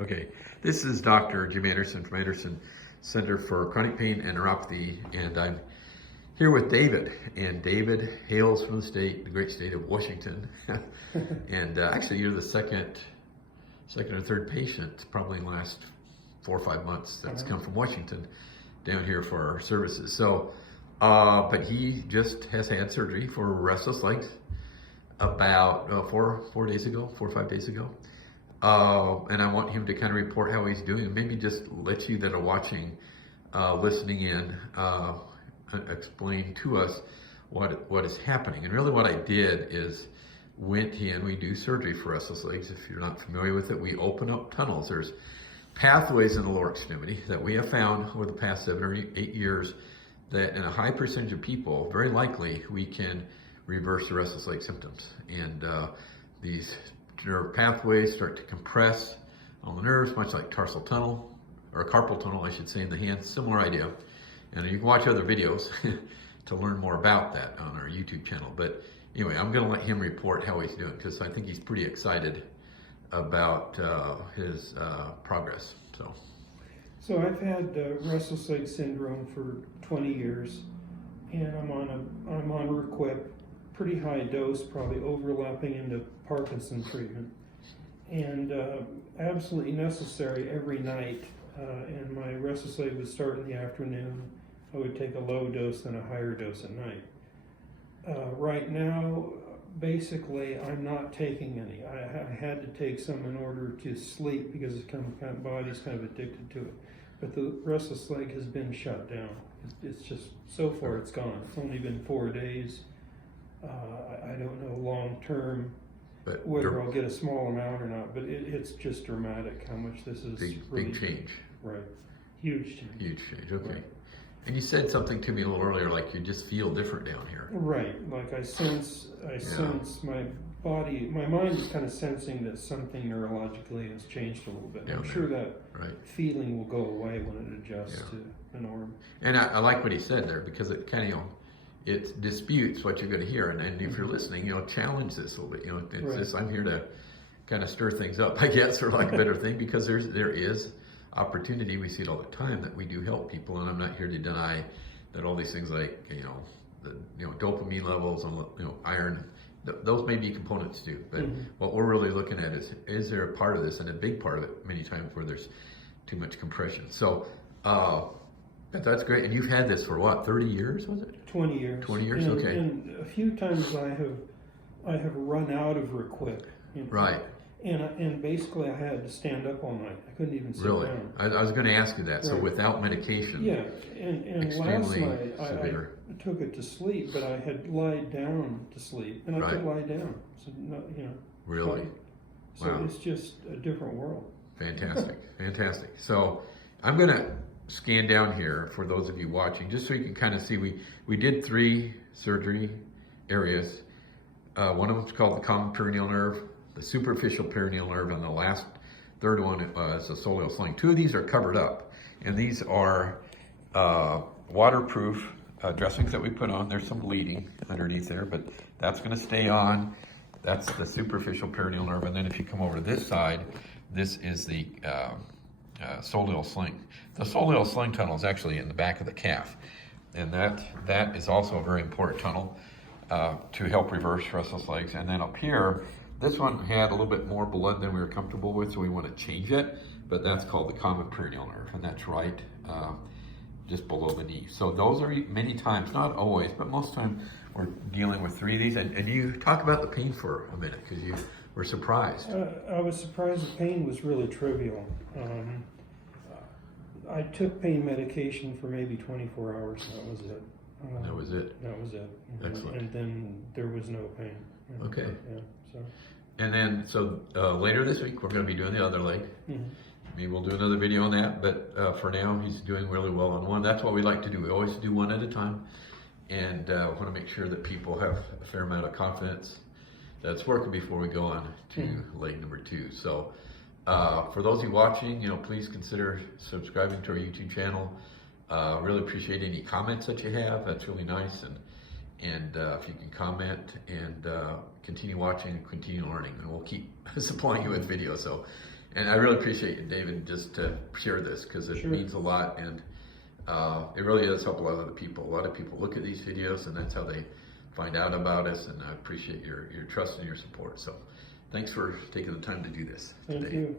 Okay, this is Dr. Jim Anderson from Anderson Center for Chronic Pain and Neuropathy, and I'm here with David. And David hails from the great state of Washington. And actually, you're the second or third patient, probably in the last 4 or 5 months, that's come from Washington down here for our services. So, but he just has had surgery for restless legs about 4 or 5 days ago. And I want him to kind of report how he's doing, and maybe just let you that are watching, listening in, explain to us what is happening. And really what I did is went in, we do surgery for restless legs. If you're not familiar with it, we open up tunnels. There's pathways in the lower extremity that we have found over the past 7 or 8 years that in a high percentage of people, very likely we can reverse the restless leg symptoms. And these nerve pathways start to compress on the nerves, much like tarsal tunnel, or carpal tunnel, I should say, in the hands. Similar idea. And you can watch other videos to learn more about that on our YouTube channel. But anyway, I'm going to let him report how he's doing, because I think he's pretty excited about his progress. So I've had restless leg syndrome for 20 years, and I'm on Requip, pretty high dose, probably overlapping into Parkinson treatment, and absolutely necessary every night. And my restless leg would start in the afternoon. I would take a low dose, then a higher dose at night. Right now, basically, I'm not taking any. I had to take some in order to sleep because the body's kind of addicted to it. But the restless leg has been shut down. It's just, so far it's gone. It's only been 4 days. I don't know long term whether I'll get a small amount or not, but it's just dramatic how much this is. Big change. Right. Huge change. Huge change, okay. Right. And you said something to me a little earlier, like you just feel different down here. Right, like I sense my body, my mind is kind of sensing that something neurologically has changed a little bit. I'm sure that feeling will go away when it adjusts to the norm. And I like what he said there, because it kind of, it disputes what you're going to hear. And if you're listening, challenge this a little bit. It's just, I'm here to kind of stir things up, I guess, for like a better thing, because there is opportunity. We see it all the time that we do help people, and I'm not here to deny that all these things like the dopamine levels and iron, those may be components too. But what we're really looking at is there a part of this, and a big part of it many times, where there's too much compression. So that's great. And you've had this for what, 30 years, was it? 20 years. 20 years, okay. And a few times I have run out of Requip. Right. And basically I had to stand up all night. I couldn't even sit down. I was going to ask you that. So without medication. Yeah, and last night I took it to sleep, but I had lied down to sleep, and I could lie down. So Really? So it's just a different world. Fantastic, fantastic. So I'm going to scan down here for those of you watching, just so you can kind of see. We did 3 surgery areas. One of them is called the common perineal nerve, the superficial perineal nerve, and the last third one is the soleal sling. 2 of these are covered up, and these are waterproof dressings that we put on. There's some bleeding underneath there, but that's going to stay on. That's the superficial perineal nerve, and then if you come over to this side, this is the soleal sling. The soleal sling tunnel is actually in the back of the calf, and that is also a very important tunnel to help reverse restless legs. And then up here, this one had a little bit more blood than we were comfortable with, so we want to change it, but that's called the common perineal nerve, and that's right just below the knee. So those are many times, not always, but most times we're dealing with 3 of these. And you talk about the pain for a minute, because you were surprised. I was surprised the pain was really trivial. I took pain medication for maybe 24 hours, and that was it. That was it? That was it. Excellent. And then there was no pain. Okay. Yeah, so. And then, so later this week, we're going to be doing the other leg. Maybe we'll do another video on that, but for now, he's doing really well on one. That's what we like to do. We always do one at a time, and want to make sure that people have a fair amount of confidence that's working before we go on to leg number 2. So for those of you watching, please consider subscribing to our YouTube channel. Really appreciate any comments that you have. That's really nice. And if you can comment and continue watching and continue learning, and we'll keep supplying you with videos. So And I really appreciate you, David, just to share this, because it Sure. means a lot, and it really does help a lot of the people. A lot of people look at these videos, and that's how they find out about us, and I appreciate your trust and your support. So thanks for taking the time to do this Thank today. you.